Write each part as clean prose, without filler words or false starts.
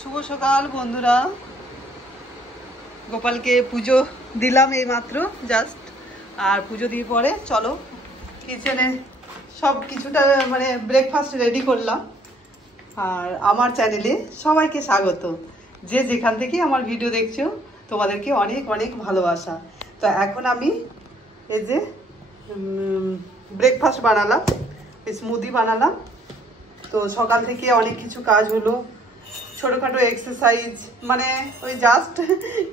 শুভ সকাল বন্ধুরা। গোপালকে পুজো দিলাম এই মাত্র জাস্ট, আর পুজো দিয়ে পরে চলো কিচেনে সব কিছুটা মানে ব্রেকফাস্ট রেডি করলাম। আর আমার চ্যানেলে সবাইকে স্বাগত, যে যেখান থেকে আমার ভিডিও দেখছো তোমাদেরকে অনেক অনেক ভালোবাসা। তো এখন আমি এই যে ব্রেকফাস্ট বানালাম, স্মুদি বানালাম। তো সকাল থেকে অনেক কিছু কাজ হলো, ছোটোখাটো এক্সারসাইজ, মানে ওই জাস্ট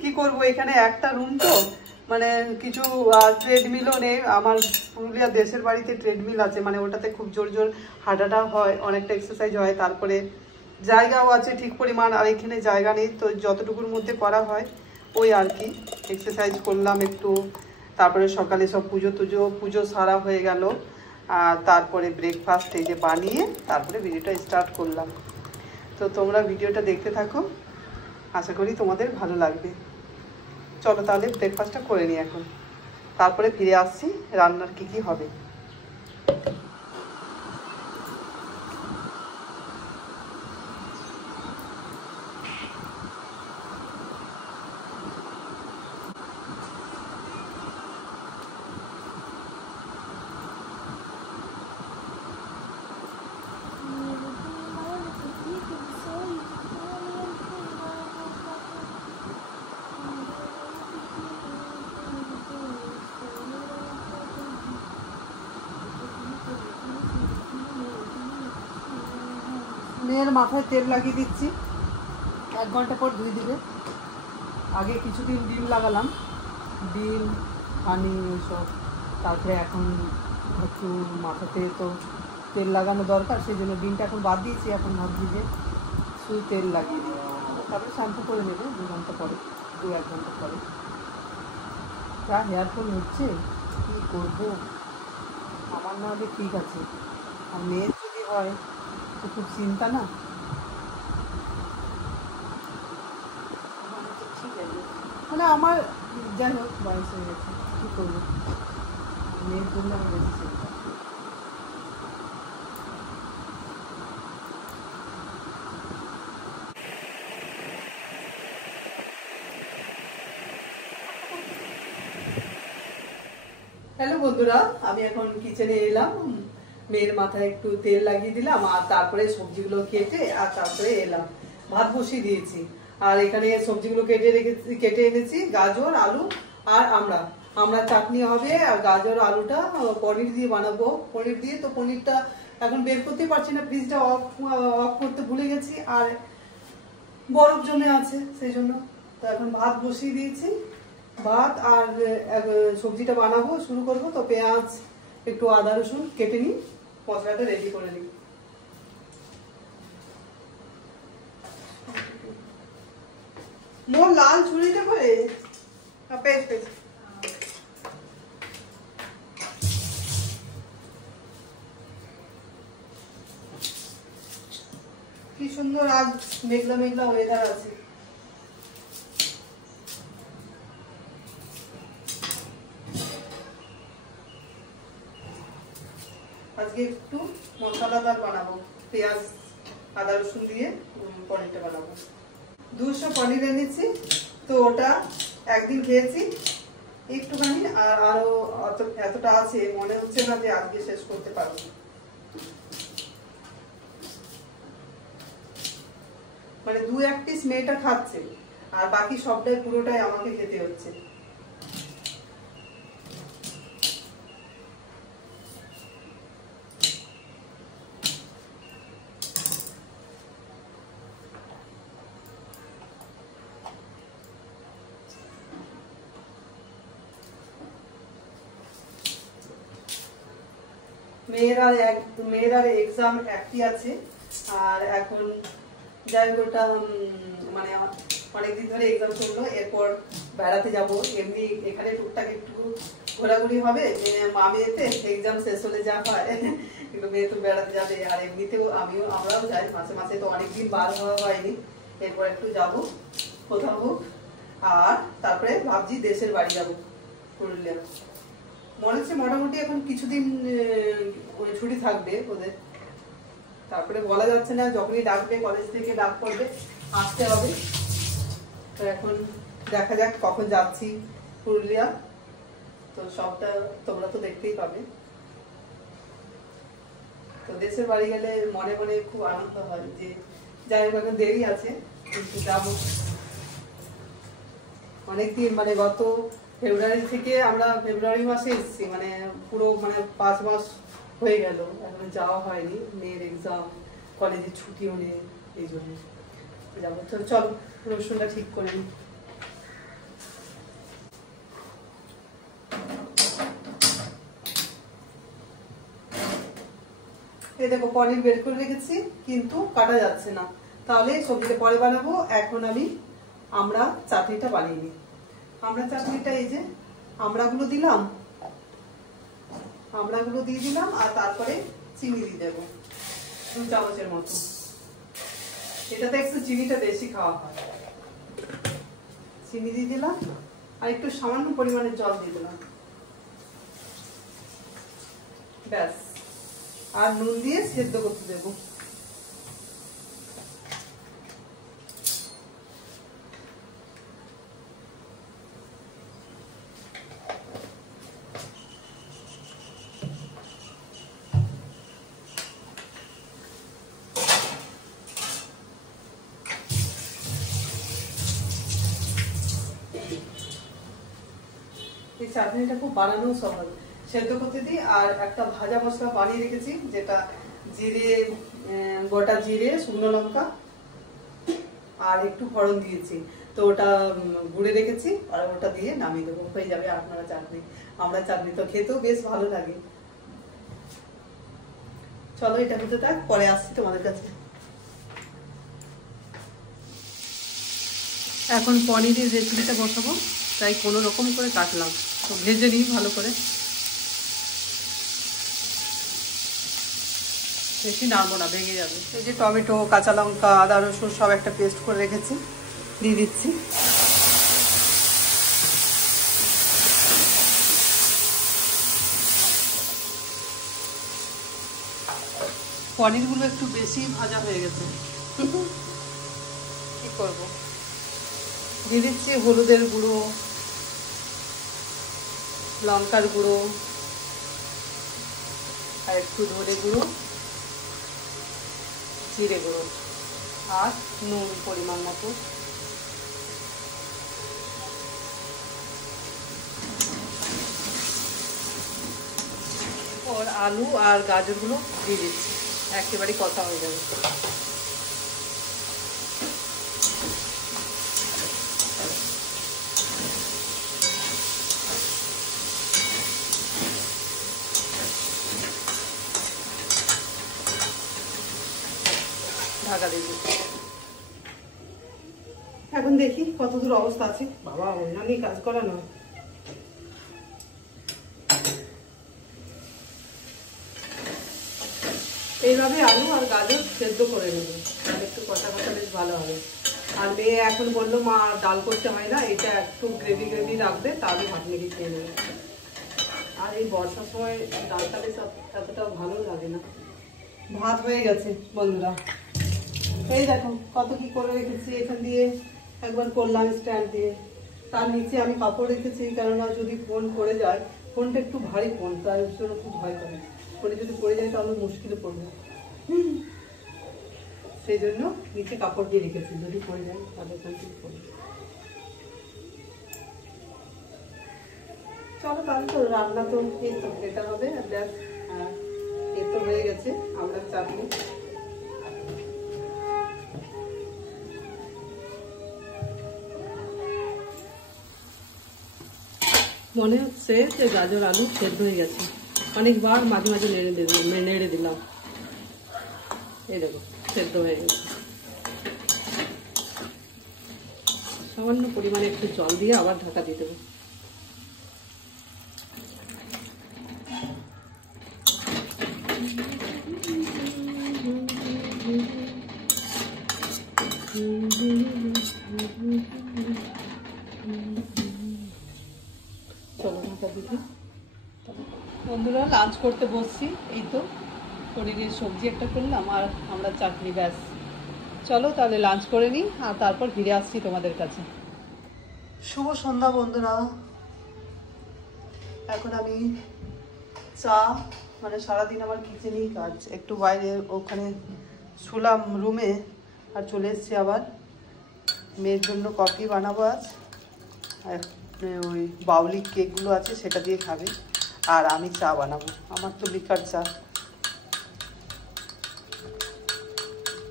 কি করব, এখানে একটা রুম তো মানে কিছু ট্রেডমিলও নেই। আমার পুরুলিয়া দেশের বাড়িতে ট্রেডমিল আছে, মানে ওটাতে খুব জোর জোর হাঁটাটা হয়, অনেকটা এক্সারসাইজ হয়। তারপরে জায়গাও আছে ঠিক পরিমাণ, আর এখানে জায়গা নেই, তো যতটুকুর মধ্যে করা হয় ওই আর কি এক্সারসাইজ করলাম একটু। তারপরে সকালে সব পুজো সারা হয়ে গেল, আর তারপরে ব্রেকফাস্ট এই যে বানিয়ে তারপরে ভিডিওটা স্টার্ট করলাম। তো তোমরা ভিডিওটা দেখতে থাকো, আশা করি তোমাদের ভালো লাগবে। চলো তাহলে ব্রেকফাস্টটা করে নিই এখন, তারপরে ফিরে আসছি রান্নার কি হবে। মেয়ের মাথায় তেল লাগিয়ে দিচ্ছি, 1 ঘন্টা পর ধুয়ে দিবে। আগে কিছুদিন ডিম লাগালাম, ডিম হানি সব, তারপরে এখন একটু মাথাতে তো তেল লাগানো দরকার, সেই জন্য ডিমটা এখন বাদ দিয়েছি। এখন ভাবছি যে শুধু তেল লাগিয়ে দিই, তারপরে শ্যাম্পু করে নেবে 2 ঘন্টা পরে, 2-1 ঘন্টা পরে। যা হেয়ার ফল হচ্ছে কী করবো, আমার না হলে ঠিক আছে, আর মেয়ের যদি হয় তো খুব চিন্তা না। মানে আমার যাই হোক বয়স হয়ে গেছে, কী করবো, মেয়ের জন্য আমার বেশি চিন্তা। হ্যালো বন্ধুরা, আমি এখন কিচেনে এলাম, মেয়ের মাথায় একটু তেল লাগিয়ে দিলাম, আর তারপরে সবজিগুলো কেটে আর তারপরে এলাম, ভাত বসিয়ে দিয়েছি। আর এখানে সবজিগুলো কেটে এনেছি, গাজর, আলু আর আমরা চাটনি হবে, আর গাজর আলুটা পনির দিয়ে বানাবো। পনির দিয়ে তো পনিরটা এখন বের করতে পারছি না, ফ্রিজটা অফ করতে ভুলে গেছি, আর বরফ জমে আছে সেই জন্য। তো এখন ভাত বসিয়ে দিয়েছি, ভাত আর সবজিটা বানাবো, শুরু করবো। তো পেঁয়াজ একটু আদা রসুন কেটে নিই, মশলাটা রেডি করে নিই। মোর লাল ছুরিতে করে পেঁয়াজ কি সুন্দর আজ মেঘলা মেঘলা ওয়েদার আছে। আজকে একটু মশলাদার বানাবো, পেঁয়াজ আদা রসুন দিয়ে পনিরটা বানাবো। 200 পনির এনেছি, তো ওটা একদিন খেয়েছি একটুখানি, আর আরো এতটা আছে, মনে হচ্ছে না যে আজকে শেষ করতে পারবো। মানে 2-1 পিস মেয়েটা খাচ্ছে, আর বাকি সবটাই পুরোটাই আমাকে খেতে হচ্ছে। মেয়ের এক্সাম একটি আছে, আর এখন যাই হোক ওটা মানে অনেকদিন ধরে এক্সাম চললো, এরপর বেড়াতে যাব। এমনি এখানে টুকটাক একটু ঘোরাঘুরি হবে, মেয়েতে এক্সাম শেষ হলে যা হয়, কিন্তু মেয়ে তো বেড়াতে যাবে। আর এমনিতেও আমরাও যাই মাঝে মাঝে, তো অনেকদিন বার হওয়া হয়নি, এরপর একটু যাব কোথাও হোক। আর তারপরে ভাবছি দেশের বাড়ি যাব, পুরুলিয়া। মনে হচ্ছে মোটামুটি এখন কিছুদিন ছুটি থাকবে ওদের, তারপরে বলা যাচ্ছে না, যখনই ডাকবে কলেজ থেকে ডাক পড়বে আসতে হবে। তো এখন দেখা যাক কখন যাচ্ছি পুরুলিয়া, তো সবটা তোমরা তো দেখতেই পাবে। তো দেশের বাড়ি গেলে মনে মনে খুব আনন্দ হয় যে যাই হোক এখন দেরি আছে কিন্তু যাবো। অনেকদিন মানে গত ফেব্রুয়ারি থেকে আমরা ফেব্রুয়ারি মাসে এসেছি, মানে পুরো মানে 5 মাস হয়ে গেল, এখন যাওয়া হয়নি। মেয়ের এক্সাম, কলেজের ছুটিও নেই, এই জন্য যাবো। তো চলো রসুনটা ঠিক করে নিই। এই দেখো পনির বের করে রেখেছি কিন্তু কাটা যাচ্ছে না, তাহলে সবজিটা পরে বানাবো। এখন আমি আমরা চাটনিটা বানিয়ে নিই। আমরা চাটনিটা এই যে আমড়াগুলো দিলাম, আমড়াগুলো দিয়ে দিলাম আর তারপরে চিনি দিয়ে দেবো 2 চামচের মতো। এটাতে একটু চিনিটা বেশি খাওয়া হয়। চিনি দিয়ে দিলাম আর একটু সামান্য পরিমাণে জল দিয়ে দিলাম, ব্যাস। আর নুন দিয়ে সেদ্ধ করতে দেবো। এই চাটনিটা খুব বানানো সহজ, সেদ্ধ করতে দিই। আর একটা ভাজা মশলা বানিয়ে রেখেছি, যেটা জিরে, গোটা জিরে, শুকনো লঙ্কা আর একটু ফোড়ন দিয়েছি, তো ওটা গুঁড়ে রেখেছি আর ওটা দিয়ে নামিয়ে দেবো, হয়ে যাবে আপনারা চাটনি। আমরা চাটনি তো খেতেও বেশ ভালো লাগে। চলো এটা হতে থাক, পরে আসছি তোমাদের কাছে। এখন পনিরের রেসিপিটা বসাবো, তাই কোনো রকম করে কাটলাম, তো ভেজে নিই ভালো করে, বেশি নাড়বো না, ভেঙে যাবে। এই যে টমেটো, কাঁচা লঙ্কা, আদা রসুন সব একটা পেস্ট করে রেখেছি, দিয়ে দিচ্ছি। পনিরগুলো একটু বেশি ভাজা হয়ে গেছে, কি করবো। দিয়ে দিচ্ছি হলুদের গুঁড়ো, লঙ্কার গুঁড়ো আর একটু ধনে গুঁড়ো, জিরে গুঁড়ো আর নুন পরিমাণ মতো। এরপর আলু আর গাজরগুলো দিয়ে দিচ্ছি, একেবারে কষা হয়ে যাবে। ঢাকা দিয়ে দিচ্ছি। এখন দেখি কতদূর অবস্থা আছে। বাবা অন্যান্য কাজ করা না, এইভাবে আলু আর গাজর সেদ্ধ করে নেবো, তাহলে একটু কষা কষা বেশ ভালো হবে। আর মেয়ে এখন বললো মা ডাল করতে হয় না, এটা একটু গ্রেভি গ্রেভি রাখবে, তাহলে ভাত মেখে খেয়ে নেবে। আর এই বর্ষার সময় ডালটা বেশ এতটা ভালো লাগে না। ভাত হয়ে গেছে বন্ধুরা, এই দেখো কত কি করে রেখেছি। এখান দিয়ে একবার করলাম স্ট্যান্ড দিয়ে, তার নিচে আমি কাপড় রেখেছি, কেননা যদি ফোন পড়ে যায়, ফোনটা একটু ভারী ফোন, তাই জন্য খুব ভয় করে, ফোনে যদি পড়ে যায় তাহলে মুশকিলে পড়বে, সেই জন্য নিচে কাপড় দিয়ে রেখেছি, যদি পড়ে যায় তাহলে ফোন থেকে পড়বে। চলো তাহলে তো রান্না তো এই তো এটা হবে, আর ব্যাস। হ্যাঁ এই তো হয়ে গেছে আমরা চাটনি। মনে হচ্ছে যে গাজর আলু সেদ্ধ হয়ে গেছে, অনেকবার মাঝে মাঝে নেড়ে দিলাম, এই দেখো সেদ্ধ হয়ে গেছে। সামান্য পরিমাণে একটু জল দিয়ে আবার ঢাকা দিয়ে দেবো। চলো ঢাকা দিদি। বন্ধুরা লাঞ্চ করতে বসছি, এই তো পনিরের সবজি একটা করলাম আর আমরা চাটনি, ব্যাস চলো তাহলে লাঞ্চ করে নিই আর তারপর ফিরে আসছি তোমাদের কাছে। শুভ সন্ধ্যা বন্ধুরা। এখন আমি চা, মানে সারাদিন আমার কিচেনেই কাজ, একটু বাইরে ওখানে শুলাম রুমে আর চলে এসেছি আবার। মেয়ের জন্য কফি বানাবো আজ, আর ওই বাউলি কেকগুলো আছে সেটা দিয়ে খাবে, আর আমি চা বানাবো। আমার তো লিকার চা,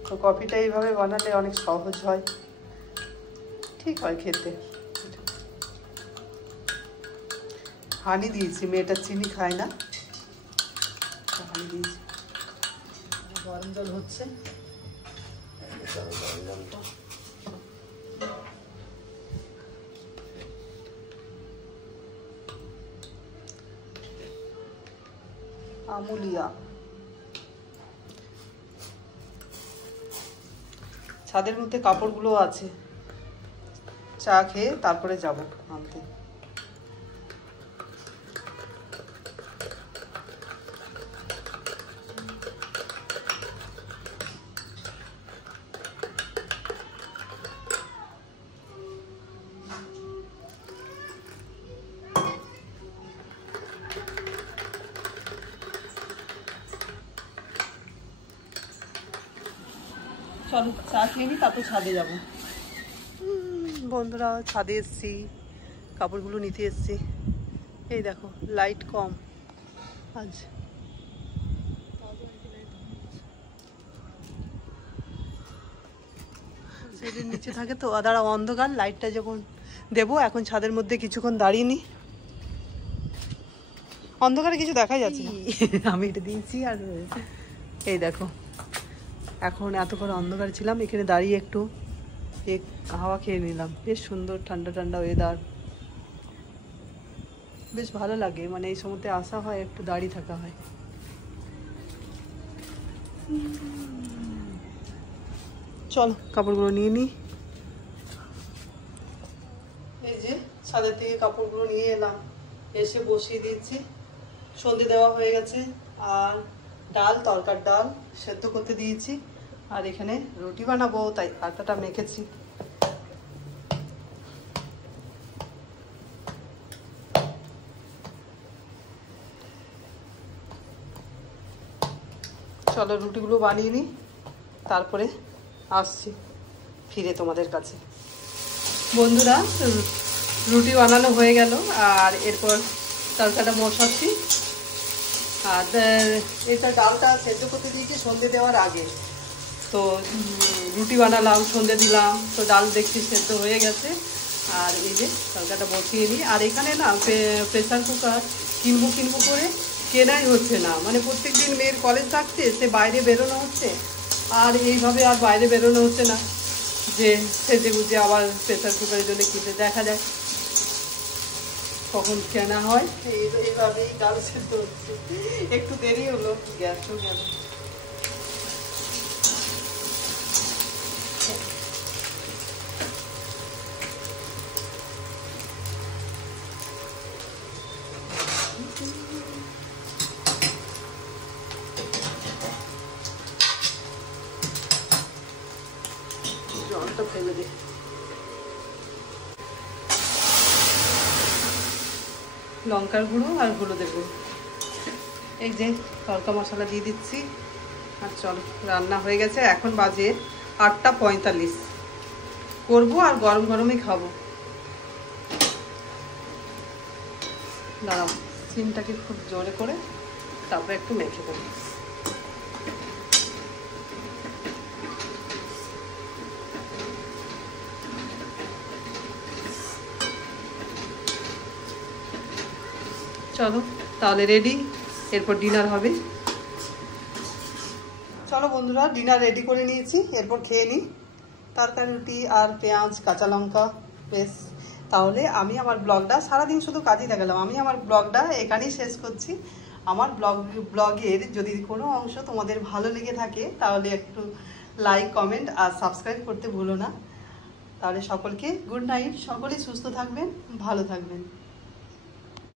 তো কফিটা এইভাবে বানালে অনেক সহজ হয়, ঠিক হয় খেতে। হানি দিয়েছি, মেয়েটা চিনি খায় না, হানি দিয়েছি। গরম জল হচ্ছে, আমুলিয়া। ছাদের মধ্যে কাপড়গুলো আছে, চা খেয়ে তারপরে যাব আনতে। চলো চা খেয়ে নিই, তারপর ছাদে যাবো। বন্ধুরা ছাদে এসছি, কাপড়গুলো নিতে এসছি। এই দেখো লাইট কম আজ, সেদিন নিচে থাকে তো আদারা অন্ধকার, লাইটটা যখন দেবো এখন ছাদের মধ্যে কিছুক্ষণ দাঁড়িয়ে নি, অন্ধকারে কিছু দেখা যাচ্ছে না। আমি এটা দিয়েছি আর এই দেখো এখন এতক্ষণ অন্ধকার ছিলাম, এখানে দাঁড়িয়ে একটু হাওয়া খেয়ে নিলাম। বেশ সুন্দর ঠান্ডা ঠান্ডা ওয়েদার, বেশ ভালো লাগে, মানে এই সময়তে আসা হয় একটু দাঁড়িয়ে থাকা হয়। চলো কাপড়গুলো নিয়ে নিই। এই যে ছাদের থেকে কাপড়গুলো নিয়ে এলাম, এসে বসিয়ে দিয়েছি। সন্ধে দেওয়া হয়ে গেছে, আর ডাল, তরকার ডাল সেদ্ধ করতে দিয়েছি, আর এখানে রুটি বানাবো তাই আটাটা মেখেছি। চলো রুটিগুলো বানিয়ে নিই, তারপরে আসছি ফিরে তোমাদের কাছে। বন্ধুরা রুটি বানানো হয়ে গেল, আর এরপর তরকাটা বসাচ্ছি। আর এটা ডালটা সেদ্ধ করতে দিয়েছি সন্ধে দেওয়ার আগে, তো রুটি বানালাম, সন্ধে দিলাম, তো ডাল দেখছি সেদ্ধ হয়ে গেছে। আর এই যে তরকাটা বসিয়ে নিই। আর এখানে না প্রেসার কুকার কিনবো করে কেনাই হচ্ছে না, মানে প্রত্যেক দিন মেয়ের কলেজ থাকছে, সে বাইরে বেরোনো হচ্ছে, আর এইভাবে আর বাইরে বেরোনো হচ্ছে না যে সেজে গুজে আবার প্রেসার কুকারের জন্য কিনতে। দেখা যায় কখন কেনা হয়। এইভাবেই ডাল সেদ্ধ হচ্ছে, একটু দেরি হলো, গ্যাসও গেল। জলটা ফেলে দিই। লঙ্কার গুঁড়ো আর হলুদের গুঁড়ো, এই যে তড়কা মশলা দিয়ে দিচ্ছি। আর চলো রান্না হয়ে গেছে, এখন বাজে 8:45, করবো আর গরম গরমই খাবো। দাঁড়াও সিমটাকে খুব জোরে করে তারপরে একটু মেখে দেবো। চলো তাহলে রেডি, এরপর ডিনার হবে। চলো বন্ধুরা ডিনার রেডি করে নিয়েছি, এরপর খেয়ে নিই। তরকারি, রুটি আর পেঁয়াজ, কাঁচা লঙ্কা। বেশ, তাহলে আমি আমার ব্লগটা, সারাদিন শুধু কাজই দেখালাম, আমি আমার ব্লগটা এখানেই শেষ করছি। আমার ব্লগের যদি কোনো অংশ তোমাদের ভালো লেগে থাকে তাহলে একটু লাইক, কমেন্ট আর সাবস্ক্রাইব করতে ভুলো না। তাহলে সকলকে গুড নাইট, সকলেই সুস্থ থাকবেন, ভালো থাকবেন।